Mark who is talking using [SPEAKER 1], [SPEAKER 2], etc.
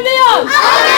[SPEAKER 1] anlıyor.
[SPEAKER 2] Anlıyor.